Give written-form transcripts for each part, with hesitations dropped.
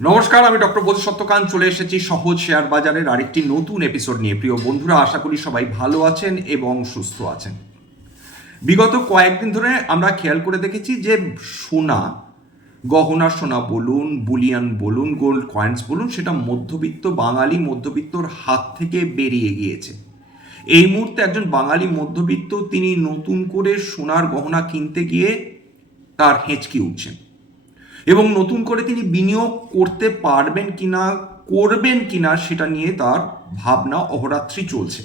নমস্কার, আমি ডক্টর বোধিসত্ত্বকান্ত চলে এসেছি সহজ শেয়ার বাজারের আরেকটি নতুন এপিসোড নিয়ে। প্রিয় বন্ধুরা, আশা করি সবাই ভালো আছেন এবং সুস্থ আছেন। বিগত কয়েকদিন ধরে আমরা খেয়াল করে দেখেছি যে সোনা, গহনা সোনা বলুন, বুলিয়ান বলুন, গোল্ড কয়েন্স বলুন, সেটা মধ্যবিত্ত বাঙালি মধ্যবিত্তর হাত থেকে বেরিয়ে গিয়েছে। এই মুহূর্তে একজন বাঙালি মধ্যবিত্ত তিনি নতুন করে সোনার গহনা কিনতে গিয়ে তার হেঁচকি উঠছেন এবং নতুন করে তিনি বিনিয়োগ করতে পারবেন কিনা, করবেন কিনা সেটা নিয়ে তার ভাবনা অহরাত্রি চলছে।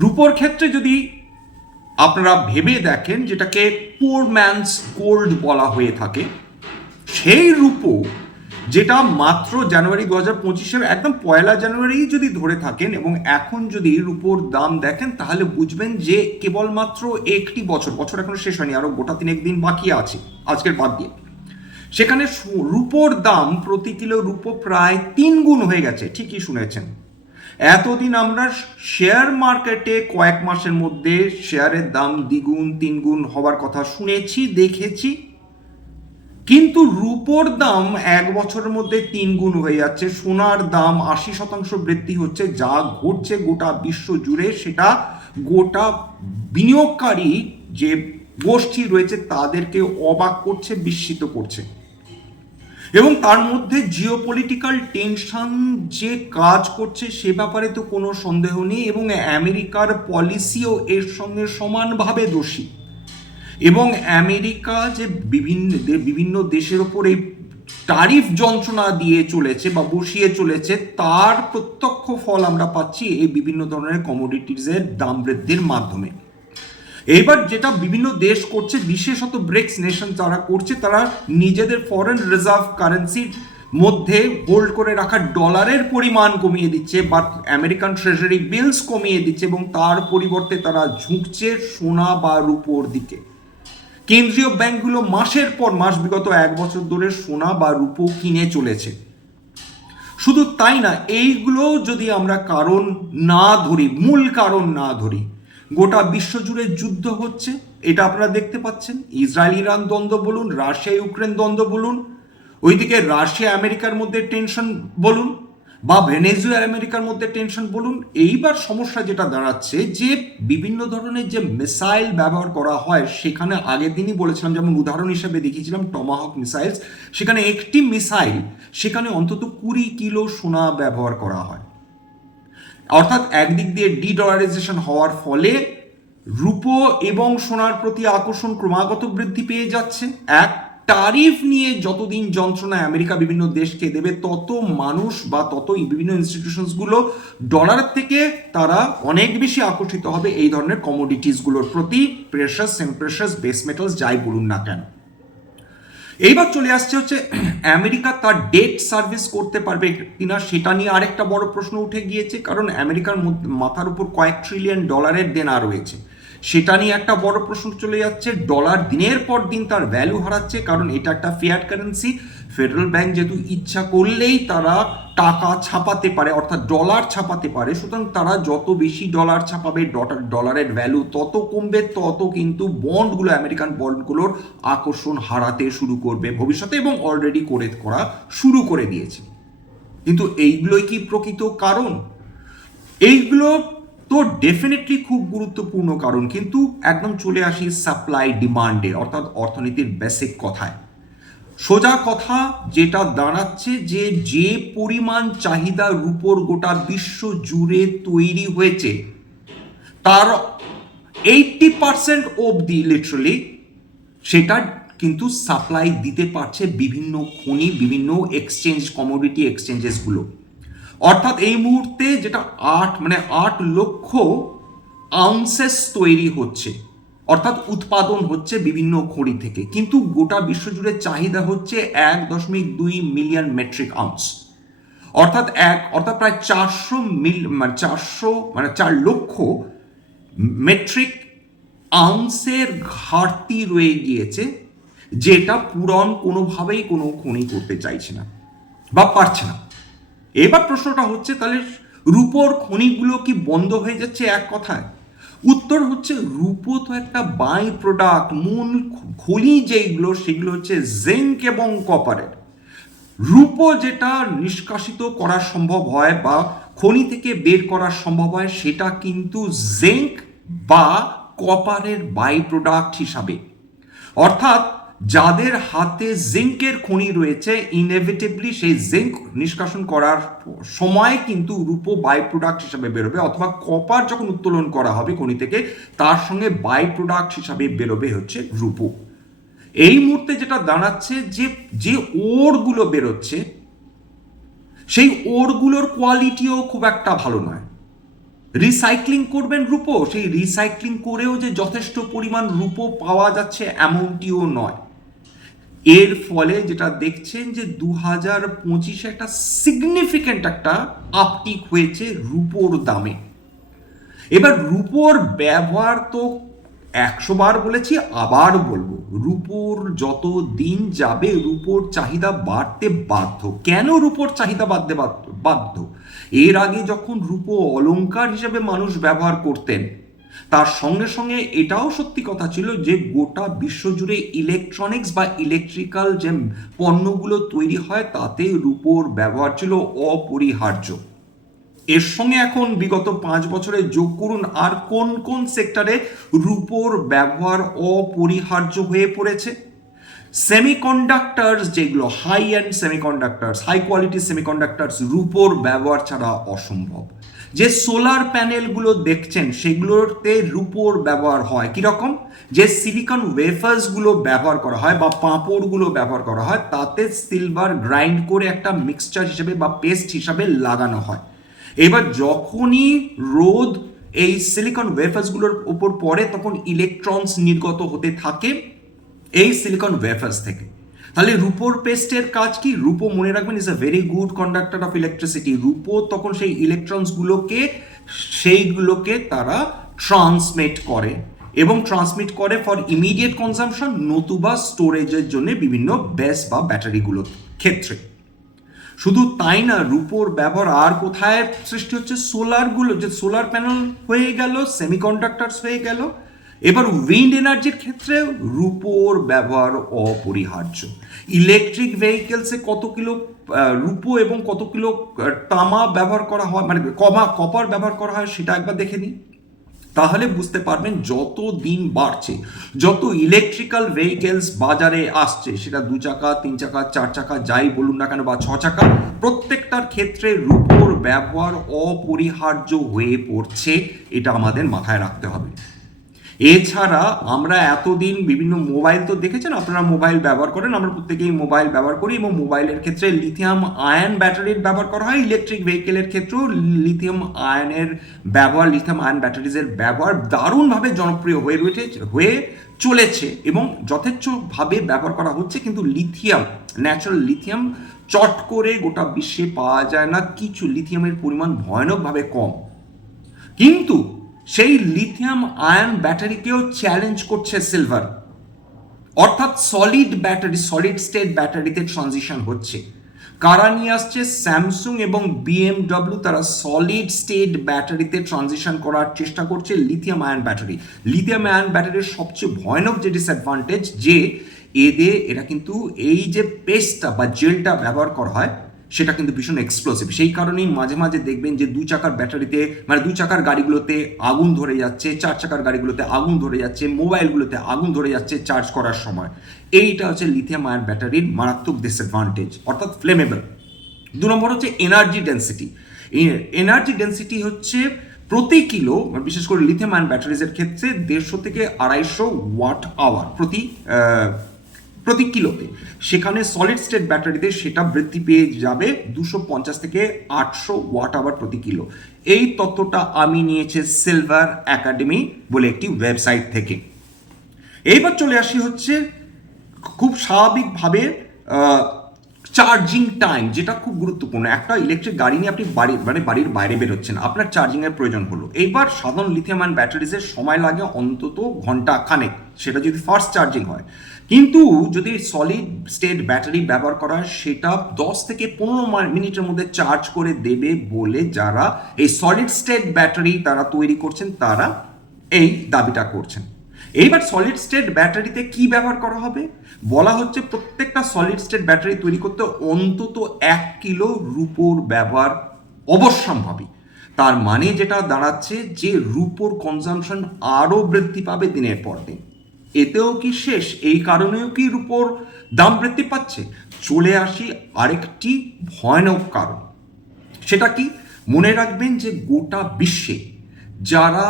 রূপোর ক্ষেত্রে যদি আপনারা ভেবে দেখেন, যেটাকে পোর ম্যানস গোল্ড বলা হয়ে থাকে, সেই রূপো যেটা মাত্র জানুয়ারি 2025-এর একদম 1 জানুয়ারি যদি ধরে থাকেন এবং এখন যদি রূপোর দাম দেখেন, তাহলে বুঝবেন যে কেবলমাত্র একটি বছর এখনো শেষ হয়নি, আরো গোটা 3 দিন বাকি আছে আজকের বাদ দিয়ে, সেখানে রূপোর দাম প্রতি কিলো রূপো প্রায় 3 গুণ হয়ে গেছে। ঠিকই শুনেছেন। এতদিন আমরা শেয়ার মার্কেটে কয়েক মাসের মধ্যে শেয়ারের দাম 2 গুণ 3 গুণ হওয়ার কথা শুনেছি, দেখেছি, কিন্তু রূপোর দাম 1 বছরের মধ্যে 3 গুণ হয়ে যাচ্ছে। সোনার দাম 80% বৃদ্ধি হচ্ছে। যা ঘটছে গোটা বিশ্ব জুড়ে, সেটা গোটা বিনিয়োগকারী যে গোষ্ঠী রয়েছে তাদেরকে অবাক করছে, বিস্মিত করছে। এবং তার মধ্যে জিওপলিটিক্যাল টেনশন যে কাজ করছে সে ব্যাপারে তো কোনো সন্দেহ নেই, এবং আমেরিকার পলিসিও এর সঙ্গে সমানভাবে দোষী। এবং আমেরিকা যে বিভিন্ন দেশের ওপর এই ট্যারিফ যন্ত্রণা দিয়ে চলেছে বা বসিয়ে চলেছে, তার প্রত্যক্ষ ফল আমরা পাচ্ছি এই বিভিন্ন ধরনের কমোডিটিজের দাম বৃদ্ধির মাধ্যমে। এইবার যেটা বিভিন্ন দেশ করছে, বিশেষত ব্রিক্স নেশন যারা করছে, তারা নিজেদের ফরেন রিজার্ভ কারেন্সির মধ্যে হোল্ড করে রাখা ডলারের পরিমাণ কমিয়ে দিচ্ছে, বা আমেরিকান ট্রেজারি বিলস কমিয়ে দিচ্ছে, এবং তার পরিবর্তে তারা ঝুঁকছে সোনা বা রূপোর দিকে। কেন্দ্রীয় ব্যাংকগুলো মাসের পর মাস বিগত 1 বছর ধরে সোনা বা রূপো কিনে চলেছে। শুধু তাই না, এইগুলো যদি আমরা কারণ না ধরি, মূল কারণ না ধরি, গোটা বিশ্বজুড়ে যুদ্ধ হচ্ছে, এটা আপনারা দেখতে পাচ্ছেন। ইসরায়েল ইরান দ্বন্দ্ব বলুন, রাশিয়া ইউক্রেন দ্বন্দ্ব বলুন, ওইদিকে রাশিয়া আমেরিকার মধ্যে টেনশন বলুন, বা ভেনেজুয়েলা আমেরিকার মধ্যে টেনশন বলুন। এইবার সমস্যা যেটা দাঁড়াচ্ছে যে বিভিন্ন ধরনের যে মিসাইল ব্যবহার করা হয়, সেখানে আগের দিনই বলেছিলাম, যেমন উদাহরণ হিসেবে দেখিয়েছিলাম টমাহক মিসাইলস, সেখানে একটি মিসাইল, সেখানে অন্তত 20 কিলো সোনা ব্যবহার করা হয়। অর্থাৎ একদিক দিয়ে ডলারাইজেশন হওয়ার ফলে রূপো এবং সোনার প্রতি আকর্ষণ ক্রমাগত বৃদ্ধি পেয়ে যাচ্ছে। এক, ট্যারিফ নিয়ে যতদিন যন্ত্রণা আমেরিকা বিভিন্ন দেশকে দেবে, তত মানুষ বা তত বিভিন্ন ইনস্টিটিউশনসগুলো ডলারের থেকে তারা অনেক বেশি আকর্ষিত হবে এই ধরনের কমোডিটিসগুলোর প্রতি, precious, semi precious, base metals যাই বলুন না কেন। এইবার চলে আসছে হচ্ছে আমেরিকা তার ডেট সার্ভিস করতে পারবে কিনা, সেটা নিয়ে আরেকটা বড় প্রশ্ন উঠে গিয়েছে। কারণ আমেরিকার মাথার উপর কয়েক ট্রিলিয়ন ডলারের দেনা রয়েছে, সেটা নিয়ে একটা বড় প্রশ্ন চলে যাচ্ছে। ডলার দিনের পর দিন তার ভ্যালু হারাচ্ছে, কারণ এটা একটা ফিয়াট কারেন্সি। ফেডারেল ব্যাংক যেহেতু ইচ্ছা করলেই তারা টাকা ছাপাতে পারে, অর্থাৎ ডলার ছাপাতে পারে, সুতরাং তারা যত বেশি ডলার ছাপাবে ডলারের ভ্যালু তত কমবে, তত কিন্তু বন্ডগুলো, আমেরিকান বন্ডগুলোর আকর্ষণ হারাতে শুরু করবে ভবিষ্যতে, এবং অলরেডি করা শুরু করে দিয়েছে। কিন্তু এইগুলোই কি প্রকৃত কারণ? এইগুলো তো ডেফিনেটলি খুব গুরুত্বপূর্ণ কারণ, কিন্তু একদম চলে আসি সাপ্লাই ডিমান্ডে, অর্থাৎ অর্থনীতির বেসিক কথায়। সোজা কথা যেটা দাঁড়াচ্ছে যে পরিমাণ চাহিদা রূপোর গোটা বিশ্ব জুড়ে তৈরি হয়েছে, তার 80% অবধি লিটারালি সেটা কিন্তু সাপ্লাই দিতে পারছে বিভিন্ন খনি, বিভিন্ন এক্সচেঞ্জ, কমোডিটি এক্সচেঞ্জেসগুলো। অর্থাৎ এই মুহূর্তে যেটা 8 লক্ষ আউন্সেস তৈরি হচ্ছে, অর্থাৎ উৎপাদন হচ্ছে বিভিন্ন খনি থেকে, কিন্তু গোটা বিশ্বজুড়ে চাহিদা হচ্ছে 1.2 মিলিয়ন মেট্রিক আউন্স। অর্থাৎ প্রায় 4 লক্ষ মেট্রিক আউন্সের ঘাটতি রয়ে গিয়েছে, যেটা পূরণ কোনোভাবেই কোনো খনি করতে চাইছে না বা পারছে না। এবার প্রশ্নটা হচ্ছে, তাহলে রূপোর খনিগুলো কি বন্ধ হয়ে যাচ্ছে? এক কথায় উত্তর হচ্ছে, রূপো তো একটা বাই প্রোডাক্ট। মূল খনি যেগুলো, সেগুলো হচ্ছে জিঙ্ক এবং কপারের। রূপো যেটা নিষ্কাশিত করা সম্ভব হয় বা খনি থেকে বের করা সম্ভব হয় সেটা কিন্তু জিঙ্ক বা কপারের বাই প্রোডাক্ট হিসাবে। অর্থাৎ যাদের হাতে জিঙ্কের খনি রয়েছে ইনএভিটেবলি সেই জিঙ্ক নিষ্কাশন করার সময় কিন্তু রূপো বাই প্রোডাক্ট হিসাবে বেরোবে, অথবা কপার যখন উত্তোলন করা হবে খনি থেকে তার সঙ্গে বাই প্রোডাক্ট হিসাবে বেরোবে হচ্ছে রূপো। এই মুহূর্তে যেটা দাঁড়াচ্ছে যে যে ওরগুলো বেরোচ্ছে সেই ওরগুলোর কোয়ালিটিও খুব একটা ভালো নয়। রিসাইক্লিং করবেন রূপো, সেই রিসাইক্লিং করেও যে যথেষ্ট পরিমাণ রূপো পাওয়া যাচ্ছে এমনটিও নয়। এর ফলে যেটা দেখছেন যে 2025 একটা সিগনিফিক্যান্ট একটা আপটিক হয়েছে রূপোর দামে। এবার রূপোর ব্যবহার তো 100 বার বলেছি, আবার বলবো, রূপোর যত দিন যাবে রূপোর চাহিদা বাড়তে বাধ্য। কেন রূপোর চাহিদা বাড়তে বাধ্য? এর আগে যখন রূপো অলংকার হিসেবে মানুষ ব্যবহার করতেন, তার সঙ্গে সঙ্গে এটাও সত্যি কথা ছিল যে গোটা বিশ্বজুড়ে ইলেকট্রনিক্স বা ইলেকট্রিক্যাল যে পণ্যগুলো তৈরি হয় তাতে রূপোর ব্যবহার ছিল অপরিহার্য। এর সঙ্গে এখন বিগত 5 বছরে যোগ করুন আর কোন কোন সেক্টরে রূপোর ব্যবহার অপরিহার্য হয়ে পড়েছে। সেমিকন্ডাক্টরস, যেগুলো high end semiconductors, high quality semiconductors, রূপোর ব্যবহার ছাড়া অসম্ভব। যে সোলার প্যানেলগুলো দেখছেন সেগুলোতে রূপোর ব্যবহার হয় কিরকম, যে সিলিকন ওয়েফার্সগুলো ব্যবহার করা হয় বা পাঁপড়গুলো ব্যবহার করা হয় তাতে সিলভার গ্রাইন্ড করে একটা মিক্সচার হিসেবে বা পেস্ট হিসাবে লাগানো হয়। এবার যখনই রোদ এই সিলিকন ওয়েফার্সগুলোর উপর পড়ে তখন ইলেকট্রনস নির্গত হতে থাকে এই সিলিকন ওয়েফার্স থেকে। তাহলে রূপোর পেস্টের কাজ কি? রূপো মনে রাখবেন is a very good conductor of electricity. রূপো তখন সেই সেইগুলোকে তারা ট্রান্সমিট করে এবং ট্রান্সমিট করে ফর ইমিডিয়েট কনজাম্পশন, নতুবা স্টোরেজের জন্য বিভিন্ন বেস বা ব্যাটারিগুলোর ক্ষেত্রে। শুধু তাই না, রূপোর ব্যবহার আর কোথায় সৃষ্টি হচ্ছে? সোলারগুলো, যে সোলার প্যানেল হয়ে গেল, সেমিকন্ডাক্টরস হয়ে গেল। এবার উইন্ড এনার্জির ক্ষেত্রে রূপোর ব্যবহার অপরিহার্য। ইলেকট্রিক ভেহিকেলসে কত কিলো রূপো এবং কত কিলো তামা ব্যবহার করা হয়, মানে কপার ব্যবহার করা হয় সেটা একবার দেখে নিই। তাহলে বুঝতে পারবেন যত দিন বাড়ছে, যত ইলেকট্রিক্যাল ভেহিকেলস বাজারে আসছে, সেটা 2 চাকা 3 চাকা 4 চাকা যাই বলুন না কেন বা 6 চাকা, প্রত্যেকটার ক্ষেত্রে রূপোর ব্যবহার অপরিহার্য হয়ে পড়ছে। এটা আমাদের মাথায় রাখতে হবে। এছাড়া আমরা এতদিন বিভিন্ন মোবাইল তো দেখেছেন, আপনারা মোবাইল ব্যবহার করেন, আমরা প্রত্যেকেই মোবাইল ব্যবহার করি এবং মোবাইলের ক্ষেত্রে লিথিয়াম আয়ন ব্যাটারির ব্যবহার করা হয়। ইলেকট্রিক ভেহিকেলের ক্ষেত্রেও লিথিয়াম আয়নের ব্যবহার, লিথিয়াম আয়ন ব্যাটারিজের ব্যবহার দারুণভাবে জনপ্রিয় হয়ে চলেছে এবং যথেচ্ছভাবে ব্যবহার করা হচ্ছে। কিন্তু লিথিয়াম, ন্যাচারাল লিথিয়াম চট করে গোটা বিশ্বে পাওয়া যায় না, কিছু লিথিয়ামের পরিমাণ ভয়ানকভাবে কম। কিন্তু সেই লিথিয়াম আয়ন ব্যাটারিকেও চ্যালেঞ্জ করছে সিলভার, অর্থাৎ সলিড ব্যাটারি, সলিড স্টেট ব্যাটারিতে ট্রানজিশন হচ্ছে। কারা নিয়ে আসছে? স্যামসুং এবং বিএমডব্লিউ, তারা সলিড স্টেট ব্যাটারিতে ট্রানজিশন করার চেষ্টা করছে lithium ion battery. Lithium ion ব্যাটারির সবচেয়ে ভয়ানক যে ডিসঅ্যাডভান্টেজ, যে এরা কিন্তু এই যে পেস্টটা বা জেলটা ব্যবহার করা হয় সেটা কিন্তু ভীষণ এক্সপ্লোসিভ। সেই কারণেই মাঝে মাঝে দেখবেন যে 2 চাকার ব্যাটারিতে, মানে 2 চাকার গাড়িগুলোতে আগুন ধরে যাচ্ছে, 4 চাকার গাড়িগুলোতে আগুন ধরে যাচ্ছে, মোবাইলগুলোতে আগুন ধরে যাচ্ছে চার্জ করার সময়। এইটা হচ্ছে লিথিয়াম আয়ন ব্যাটারির মারাত্মক ডিসঅ্যাডভান্টেজ, অর্থাৎ ফ্লেমেবল। 2 নম্বর হচ্ছে এনার্জি ডেন্সিটি। এনার্জি ডেন্সিটি হচ্ছে প্রতি কিলো, বিশেষ করে লিথিয়াম আয়ন ব্যাটারিজের ক্ষেত্রে 150 থেকে 250 ওয়াট আওয়ার প্রতি কিলোতে। সেখানে সলিড স্টেট ব্যাটারিতে সেটা বৃদ্ধি পেয়ে যাবে 250 থেকে 800 ওয়াট আওয়ার প্রতি কিলো। এই তথ্যটা আমি নিয়েছি সিলভার একাডেমি বলে একটি ওয়েবসাইট থেকে। এইবার চলে আসি হচ্ছে খুব স্বাভাবিকভাবে চার্জিং টাইম, যেটা খুব গুরুত্বপূর্ণ। একটা ইলেকট্রিক গাড়ি নিয়ে আপনি বাড়ির বাইরে বেরোচ্ছেন, আপনার চার্জিংয়ের প্রয়োজন হলো। এইবার সাধারণ লিথিয়াম আয়ন ব্যাটারিজের সময় লাগে অন্তত ঘন্টা খানেক, সেটা যদি ফাস্ট চার্জিং হয়। কিন্তু যদি সলিড স্টেট ব্যাটারি ব্যবহার করা হয় সেটা 10 থেকে 15 মিনিটের মধ্যে চার্জ করে দেবে বলে যারা এই সলিড স্টেট ব্যাটারি তারা তৈরি করছেন তারা এই দাবিটা করছেন। এইবার সলিড স্টেট ব্যাটারিতে কি ব্যবহার করা হবে? বলা হচ্ছে প্রত্যেকটা সলিড স্টেট ব্যাটারি তৈরি করতে অন্তত 1 কিলো রূপোর ব্যবহার অবশ্যম্ভাবী। তার মানে যেটা দাঁড়াচ্ছে যে রূপোর কনজাম্পশন আরও বৃদ্ধি পাবে দিনের পর দিন। এতেও কি শেষ? এই কারণেও কি রূপোর দাম বৃদ্ধি পাচ্ছে? চলে আসি আরেকটি ভয়ানক কারণ। সেটা কি? মনে রাখবেন যে গোটা বিশ্বে যারা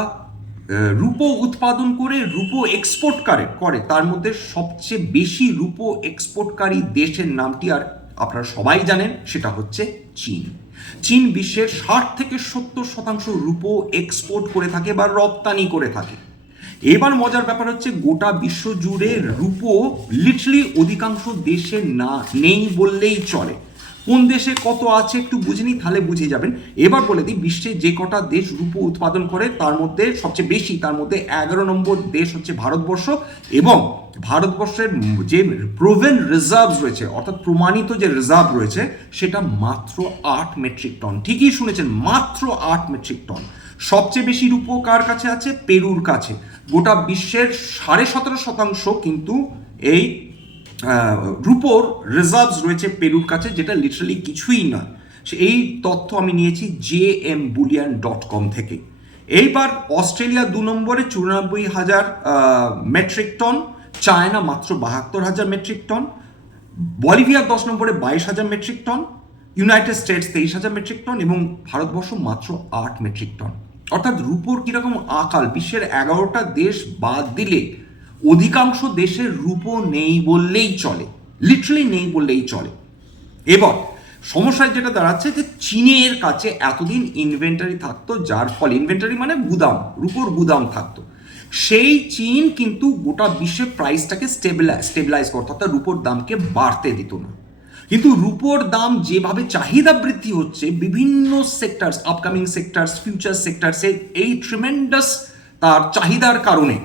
রূপো উৎপাদন করে রূপো এক্সপোর্ট করে তার মধ্যে সবচেয়ে বেশি রূপো এক্সপোর্টকারী দেশের নামটি আর আপনারা সবাই জানেন, সেটা হচ্ছে চীন। চীন বিশ্বের 60 থেকে 70% রূপো এক্সপোর্ট করে থাকে বা রপ্তানি করে থাকে। এবার মজার ব্যাপার হচ্ছে গোটা বিশ্ব জুড়ে রূপো লিটারালি অধিকাংশ দেশে না নেই বললেই চলে। কোন দেশে কত আছে একটু বুঝে নিই, তাহলে বুঝে যাবেন। এবার বলে দিই, বিশ্বে যে কটা দেশ রূপো উৎপাদন করে তার মধ্যে সবচেয়ে বেশি, তার মধ্যে 11 নম্বর দেশ হচ্ছে ভারতবর্ষ। এবং ভারতবর্ষের যে প্রোভেন রিজার্ভ রয়েছে, অর্থাৎ প্রমাণিত যে রিজার্ভ রয়েছে, সেটা মাত্র 8 মেট্রিক টন। ঠিকই শুনেছেন, মাত্র 8 মেট্রিক টন। সবচেয়ে বেশি রূপো কার কাছে আছে? পেরুর কাছে। গোটা বিশ্বের 17.5% কিন্তু এই রূপোর রিজার্ভস রয়েছে পেরুর কাছে, যেটা লিটারালি কিছুই নয়। এই তথ্য আমি নিয়েছি jmbullion.com থেকে। এইবার অস্ট্রেলিয়া 2 নম্বরে 94,000 মেট্রিক টন, চায়না মাত্র 72,000 মেট্রিক টন, বলিভিয়া 10 নম্বরে 22,000 metric ton, United States 23,000 metric ton এবং ভারতবর্ষ মাত্র 8 মেট্রিক টন। অর্থাৎ রূপোর কিরকম আকাল, বিশ্বের 11টা দেশ বাদ দিলে অধিকাংশ দেশের রূপো নেই বললেই চলে, লিটারালি নেই বললেই চলে। এবার সমস্যা যেটা দাঁড়াচ্ছে যে চীনের কাছে এতদিন ইনভেন্টারি থাকতো, যার ফলে ইনভেন্টারি মানে গুদাম, রূপোর গুদাম থাকতো। সেই চীন কিন্তু গোটা বিশ্বের প্রাইসটাকে স্টেবিলাইজ করতো, অর্থাৎ রূপোর দামকে বাড়তে দিত না। কিন্তু রূপোর দাম যেভাবে চাহিদা বৃদ্ধি হচ্ছে বিভিন্ন সেক্টরস, আপকামিং সেক্টরস, ফিউচার সেক্টরসে এই ট্রিমেন্ডাস তার চাহিদার কারণে,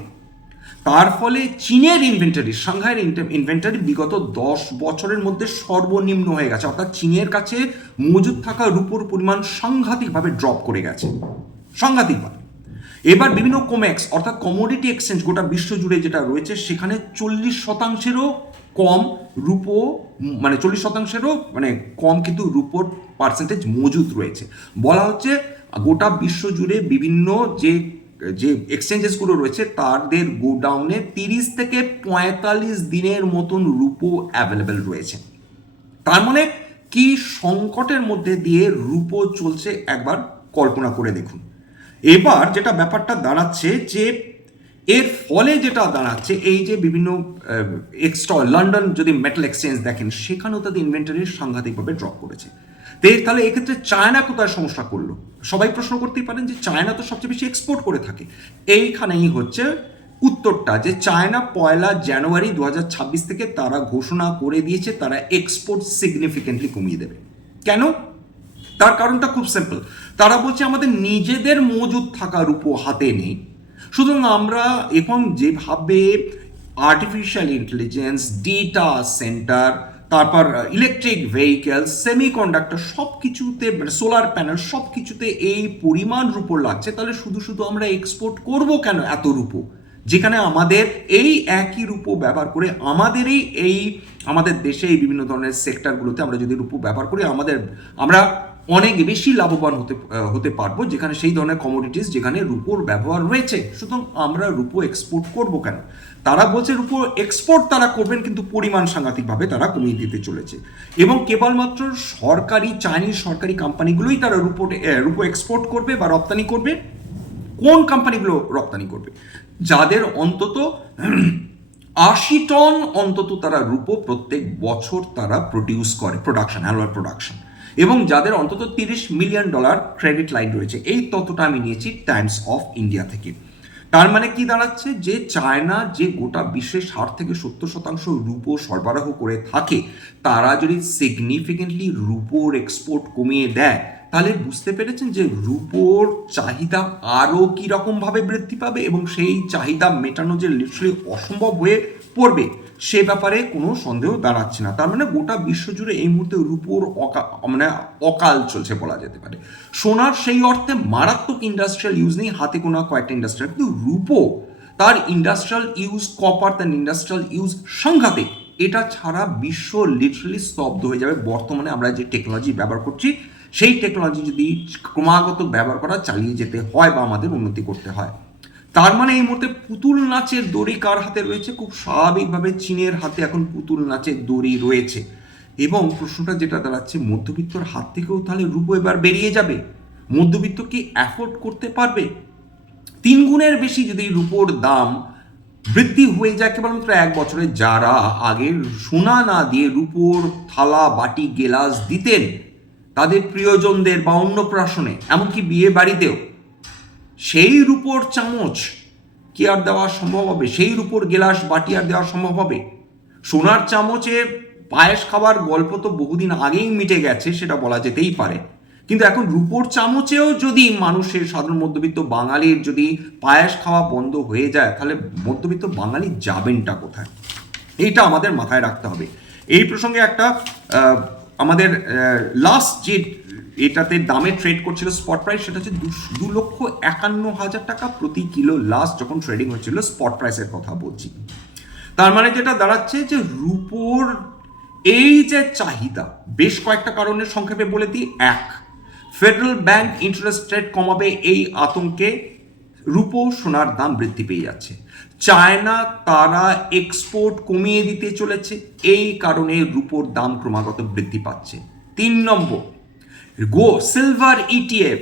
তার ফলে চীনের ইনভেন্টারি, সাংহাইয়ের ইনভেন্টারি বিগত 10 বছরের মধ্যে সর্বনিম্ন হয়ে গেছে। অর্থাৎ চীনের কাছে মজুদ থাকা রূপোর পরিমাণ সাংঘাতিকভাবে ড্রপ করে গেছে, সাংঘাতিকভাবে। এবার বিভিন্ন কোমেক্স অর্থাৎ কমোডিটি এক্সচেঞ্জ গোটা বিশ্ব জুড়ে যেটা রয়েছে, সেখানে 40%-এরও কম রূপো, মানে 40%-এরও মানে কম কিন্তু রূপোর পার্সেন্টেজ মজুদ রয়েছে। বলা হচ্ছে গোটা বিশ্ব জুড়ে বিভিন্ন যে এক্সচেঞ্জেসগুলো রয়েছে তাদের গোডাউনে 30 থেকে 45 দিনের মতন রূপো অ্যাভেলেবেল রয়েছে। তার মানে কি সংকটের মধ্যে দিয়ে রূপো চলছে একবার কল্পনা করে দেখুন। এবার যেটা ব্যাপারটা দাঁড়াচ্ছে যে এর ফলে যেটা দাঁড়াচ্ছে, এই যে বিভিন্ন লন্ডন যদি মেটাল এক্সচেঞ্জ দেখেন, সেখানেও তাদের ইনভেন্টারি সাংঘাতিকভাবে ড্রপ করেছে। তাহলে এক্ষেত্রে চায়না কোথায় সমস্যা করলো? সবাই প্রশ্ন করতেই পারেন যে চায়না তো সবচেয়ে বেশি এক্সপোর্ট করে থাকে। এইখানেই হচ্ছে উত্তরটা, যে চায়না 1 জানুয়ারি 2026 থেকে তারা ঘোষণা করে দিয়েছে তারা এক্সপোর্ট সিগনিফিকেন্টলি কমিয়ে দেবে। কেন? তার কারণটা খুব সিম্পল। তারা বলছে আমাদের নিজেদের মজুদ থাকা রূপো হাতে নেই, সুতরাং আমরা এখন যেভাবে আর্টিফিশিয়াল ইন্টেলিজেন্স, ডেটা সেন্টার, তারপর ইলেকট্রিক ভেহিকেল, সেমিকন্ডাক্টর সব কিছুতে, মানে সোলার প্যানেল সব কিছুতে এই পরিমাণ রূপো লাগছে, তাহলে শুধু শুধু আমরা এক্সপোর্ট করব কেন এত রূপো, যেখানে আমাদের এই একই রূপো ব্যবহার করে আমাদের দেশে এই বিভিন্ন ধরনের সেক্টরগুলোতে আমরা যদি রূপো ব্যবহার করি আমরা অনেক বেশি লাভবান হতে পারবো, যেখানে সেই ধরনের কমোডিটিস যেখানে রূপোর ব্যবহার রয়েছে। সুতরাং আমরা রূপো এক্সপোর্ট করব কেন? তারা বলছে রূপো এক্সপোর্ট তারা করবেন, কিন্তু পরিমাণ সাংঘাতিকভাবে তারা কমিয়ে দিতে চলেছে। এবং কেবলমাত্র চাইনিজ সরকারি কোম্পানিগুলোই তারা রূপো এক্সপোর্ট করবে বা রপ্তানি করবে। কোন কোম্পানিগুলো রপ্তানি করবে? যাদের অন্তত 80 টন অন্তত তারা রূপো প্রত্যেক বছর তারা প্রডিউস করে, অ্যানুয়াল প্রোডাকশন, এবং যাদের অন্তত $30 মিলিয়ন ক্রেডিট লাইন রয়েছে। এই তথ্যটা আমি নিয়েছি টাইমস অফ ইন্ডিয়া থেকে। তার মানে কি দাঁড়াচ্ছে, যে চায়না যে গোটা বিশ্বের 60 থেকে 70% রূপো সরবরাহ করে থাকে, তারা যদি সিগনিফিকেন্টলি রূপোর এক্সপোর্ট কমিয়ে দেয়, তাহলে বুঝতে পেরেছেন যে রূপোর চাহিদা আরও কীরকমভাবে বৃদ্ধি পাবে এবং সেই চাহিদা মেটানো যে লিটারালি অসম্ভব হয়ে পড়বে, সে ব্যাপারে কোনো সন্দেহ দাঁড়াচ্ছে না। তার মানে গোটা বিশ্বজুড়ে এই মুহূর্তে রূপোর অকাল চলছে বলা যেতে পারে। সোনার সেই অর্থে মারাত্মক ইন্ডাস্ট্রিয়াল ইউজ নেই, হাতে গোনা কয়েকটা ইন্ডাস্ট্রিয়াল, কিন্তু রূপো তার ইন্ডাস্ট্রিয়াল ইউজ, কপার তার ইন্ডাস্ট্রিয়াল ইউজ সাংঘাতিক। এটা ছাড়া বিশ্ব লিটারালি স্তব্ধ হয়ে যাবে। বর্তমানে আমরা যে টেকনোলজি ব্যবহার করছি, সেই টেকনোলজি যদি ক্রমাগত ব্যবহার করা চালিয়ে যেতে হয় বা আমাদের উন্নতি করতে হয়, তার মানে এই মুহূর্তে পুতুল নাচের দড়ি কার হাতে রয়েছে? খুব স্বাভাবিকভাবে চীনের হাতে এখন পুতুল নাচের দড়ি রয়েছে। এবং প্রশ্নটা যেটা দাঁড়াচ্ছে, মধ্যবিত্তর হাত থেকেও তাহলে রূপো এবার বেরিয়ে যাবে? মধ্যবিত্ত কি অ্যাফোর্ড করতে পারবে? 3 গুণের বেশি যদি রূপোর দাম বৃদ্ধি হয়ে যায় কেবলমাত্র 1 বছরে, যারা আগে সোনা না দিয়ে রূপোর থালা, বাটি, গেলাস দিতেন তাদের প্রিয়জনদের বা অন্নপ্রাশনে, এমনকি বিয়ে বাড়িতেও, সেই রূপোর চামচ কি আর দেওয়া সম্ভব হবে? সেই রূপোর গেলাস, বাটি আর দেওয়া সম্ভব হবে? সোনার চামচে পায়েস খাবার গল্প তো বহুদিন আগেই মিটে গেছে, সেটা বলা যেতেই পারে। কিন্তু এখন রূপোর চামচেও যদি মানুষের, সাধারণ মধ্যবিত্ত বাঙালির যদি পায়েস খাওয়া বন্ধ হয়ে যায়, তাহলে মধ্যবিত্ত বাঙালি যাবেনটা কোথায়? এইটা আমাদের মাথায় রাখতে হবে। এই প্রসঙ্গে একটা আমাদের লাস্ট যে এটাতে দামে ট্রেড করছিল স্পট প্রাইস, সেটা হচ্ছে 2,51,000 টাকা প্রতি কিলো লাস্ট যখন ট্রেডিং হয়েছিল, স্পট প্রাইসের কথা বলছি। তার মানে যেটা দাঁড়াচ্ছে যে রূপোর এই যে চাহিদা, বেশ কয়েকটা কারণের সংক্ষেপে বলে দিই। 1, ফেডারেল ব্যাংক ইন্টারেস্ট রেট কমাবে, এই আতঙ্কে রূপো সোনার দাম বৃদ্ধি পেয়ে যাচ্ছে। চায়না তারা এক্সপোর্ট কমিয়ে দিতে চলেছে, এই কারণে রূপোর দাম ক্রমাগত বৃদ্ধি পাচ্ছে। 3 নম্বর, সিলভার ইটিএফ।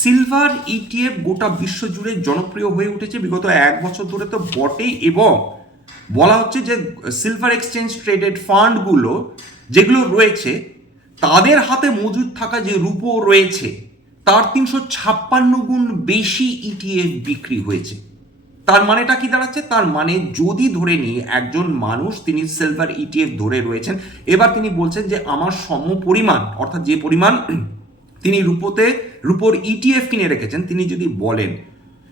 সিলভার ইটিএফ গোটা বিশ্ব জুড়ে জনপ্রিয় হয়ে উঠেছে বিগত 1 বছর ধরে তো বটেই, এবং বলা হচ্ছে যে সিলভার এক্সচেঞ্জ ট্রেডেড ফান্ডগুলো যেগুলো রয়েছে, তাদের হাতে মজুদ থাকা যে রূপো রয়েছে তার 356 গুণ বেশি ইটিএফ বিক্রি হয়েছে। তার মানেটা কি দাঁড়াচ্ছে? তার মানে যদি ধরে নিয়ে একজন মানুষ, তিনি সিলভার ইটিএফ ধরে রয়েছেন, এবার তিনি বলছেন যে আমার সম পরিমাণ, অর্থাৎ যে পরিমাণ তিনি রূপোর ইটিএফ কিনে রেখেছেন, তিনি যদি বলেন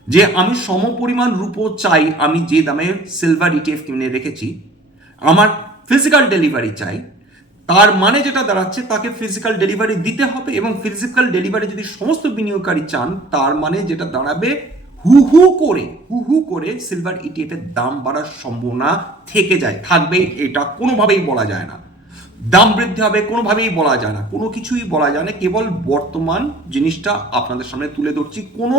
যে আমি সম পরিমাণ রূপো চাই, আমি যে দামে সিলভার ইটিএফ কিনে রেখেছি, আমার ফিজিক্যাল ডেলিভারি চাই, তার মানে যেটা দাঁড়াচ্ছে তাকে ফিজিক্যাল ডেলিভারি দিতে হবে। এবং ফিজিক্যাল ডেলিভারি যদি সমস্ত বিনিয়োগকারী চান, তার মানে যেটা দাঁড়াবে, হু হু করে সিলভার ইটিএফ এর দাম বাড়ার সম্ভাবনা থেকে যায়, থাকবে, এটা কোনোভাবেই বলা যায় না। দাম বৃদ্ধি হবে কোনোভাবেই বলা যায় না, কোনো কিছুই বলা যায় না। কেবল বর্তমান জিনিসটা আপনাদের সামনে তুলে ধরছি। কোনো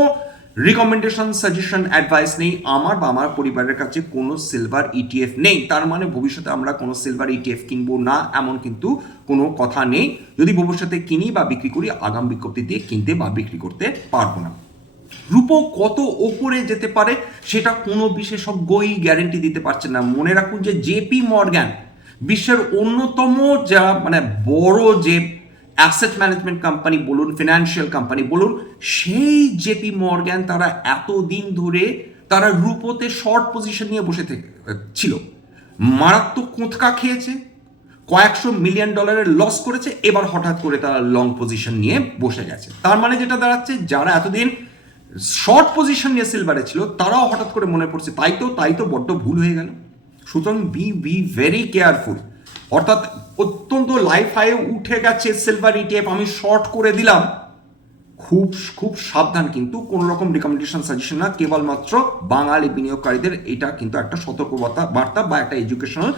রিকমেন্ডেশন, সাজেশন, অ্যাডভাইস নেই। আমার বা আমার পরিবারের কাছে কোনো সিলভার ইটিএফ নেই, তার মানে ভবিষ্যতে আমরা কোনো সিলভার ইটিএফ কিনবো না এমন কিন্তু কোনো কথা নেই। যদি ভবিষ্যতে কিনি বা বিক্রি করি, আগাম বিজ্ঞপ্তি দিয়ে কিনতে বা বিক্রি করতে পারবো না। রূপো কত ওপরে যেতে পারে সেটা কোনো বিশেষজ্ঞই গ্যারেন্টি দিতে পারছে না। মনে রাখুন যে জেপি মর্গ্যান, বিশ্বের অন্যতম যা মানে বড় যে অ্যাসেট ম্যানেজমেন্ট কোম্পানি বলুন, ফিনান্সিয়াল কোম্পানি বলুন, সেই জেপি মর্গ্যান তারা এতদিন ধরে তারা রূপোতে শর্ট পজিশন নিয়ে বসে ছিল, মারাত্মক কোঁতকা খেয়েছে, কয়েকশো মিলিয়ন ডলারের লস করেছে, এবার হঠাৎ করে তারা লং পজিশন নিয়ে বসে গেছে। তার মানে যেটা দাঁড়াচ্ছে, যারা এতদিন শর্ট পজিশন নিয়ে সিলভারে ছিল, তারাও হঠাৎ করে মনে পড়ছে তাই তো বড্ড ভুল হয়ে গেল। সুতরাং বি ভেরি কেয়ারফুল। অর্থাৎ অত্যন্ত লাইফ হাই উঠে গেছে সিলভার ইটিএফ, আমি শর্ট করে দিলাম, খুব সাবধান। কিন্তু কোন রকম রিকমেন্ডেশন, সাজেশন না, কেবলমাত্র বাঙালি বিনিয়োগকারীদের এটা কিন্তু একটা সতর্কবার্তা বা একটা এডুকেশনাল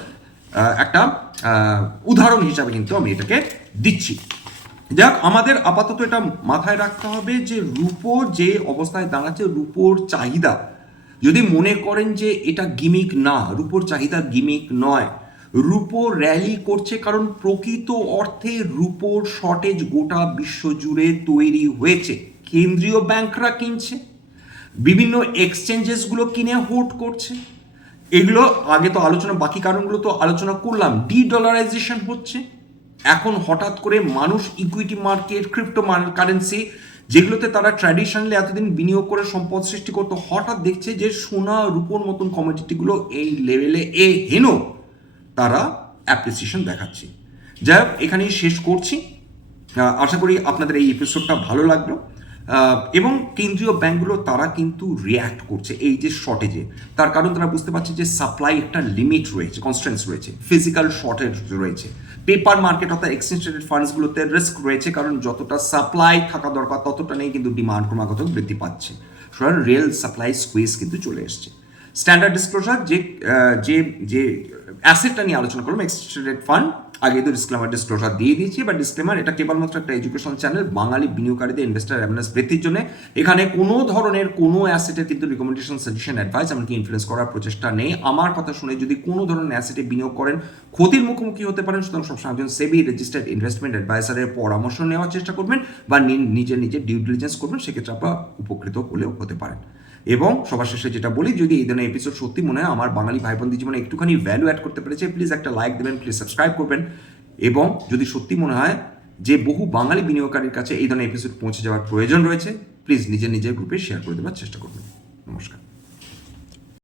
একটা উদাহরণ হিসাবে কিন্তু আমি এটাকে দিচ্ছি। যাক, আমাদের আপাতত এটা মাথায় রাখতে হবে যে রূপো যে অবস্থায় দাঁড়াচ্ছে, রূপোর চাহিদা, যদি মনে করেন যে এটা গিমিক না, রূপোর চাহিদা গিমিক নয়, রূপো র্যালি করছে কারণ প্রকৃত অর্থে রূপোর শর্টেজ গোটা বিশ্ব জুড়ে তৈরি হয়েছে। কেন্দ্রীয় ব্যাংকরা কিনছে, বিভিন্ন এক্সচেঞ্জেসগুলো কিনে হোল্ড করছে। এগুলো আগে তো আলোচনা, বাকি কারণগুলো তো আলোচনা করলাম। ডলারাইজেশন হচ্ছে। এখন হঠাৎ করে মানুষ ইকুইটি মার্কেট, ক্রিপ্টো কারেন্সি, যেগুলোতে তারা ট্র্যাডিশনালি এতদিন বিনিয়োগ করে সম্পদ সৃষ্টি করতো, হঠাৎ দেখছে যে সোনা, রূপোর মতন কমোডিটিগুলো এই লেভেলে হেন তারা অ্যাপ্রিসিয়েশন দেখাচ্ছে। যাই হোক, এখানেই শেষ করছি। আশা করি আপনাদের এই এপিসোডটা ভালো লাগলো। এবং কেন্দ্রীয় ব্যাংকগুলো তারা কিন্তু রিয়্যাক্ট করছে এই যে শর্টেজে। তার কারণ তারা বুঝতে পারছে যে সাপ্লাই একটা লিমিট রয়েছে, কনস্ট্যান্টস রয়েছে, ফিজিক্যাল শর্টেজ রয়েছে। পেপার মার্কেট অর্থাৎ এক্সচেঞ্জ ট্রেডেড ফান্ডসগুলোতে রিস্ক রয়েছে, কারণ যতটা সাপ্লাই থাকা দরকার ততটা নেই, কিন্তু ডিমান্ড ক্রমাগত বৃদ্ধি পাচ্ছে। সুতরাং রিয়েল সাপ্লাই স্কুইজ কিন্তু চলে এসছে। স্ট্যান্ডার্ড ডিসক্লোজার যে যে যে অ্যাসেটটা নিয়ে আলোচনা করলাম এক্সটেন্ডেড ফান্ড, আগে তো ডিসক্লেমার ডিসক্লোজার দিয়ে দিয়েছি, বা ডিসক্লেমার এটা কেবলমাত্র একটা এডুকেশন চ্যানেল বাঙালি বিনিয়োগকারীদের ইনভেস্টার অ্যাওয়ারনেস বৃদ্ধির জন্য। এখানে কোনো ধরনের কোনো অ্যাসেটের কিন্তু রিকমেন্ডেশন, সাজেশন, অ্যাডভাইস এমনকি ইনফ্লুয়েন্স করার প্রচেষ্টা নেই। আমার কথা শুনে যদি কোনো ধরনের অ্যাসেটে বিনিয়োগ করেন ক্ষতির মুখোমুখি হতে পারেন, সুতরাং সবসময় একজন সেবি রেজিস্টার্ড ইনভেস্টমেন্ট অ্যাডভাইসারের পরামর্শ নেওয়ার চেষ্টা করবেন বা নিজের ডিউ ডিলিজেন্স করবেন, সেক্ষেত্রে আপনারা উপকৃত হলেও হতে পারেন। এবং সবার শেষে যেটা বলি, যদি এই ধরনের এপিসোড সত্যি মনে হয় আমার বাঙালি ভাই বোনদের জীবনে একটুখানি ভ্যালু অ্যাড করতে পেরেছে, প্লিজ একটা লাইক দেবেন, প্লিজ সাবস্ক্রাইব করবেন। এবং যদি সত্যি মনে হয় যে বহু বাঙালি বিনিয়োগকারীর কাছে এই ধরনের এপিসোড পৌঁছে যাওয়ার প্রয়োজন রয়েছে, প্লিজ নিজের গ্রুপে শেয়ার করে দেওয়ার চেষ্টা করবেন। নমস্কার।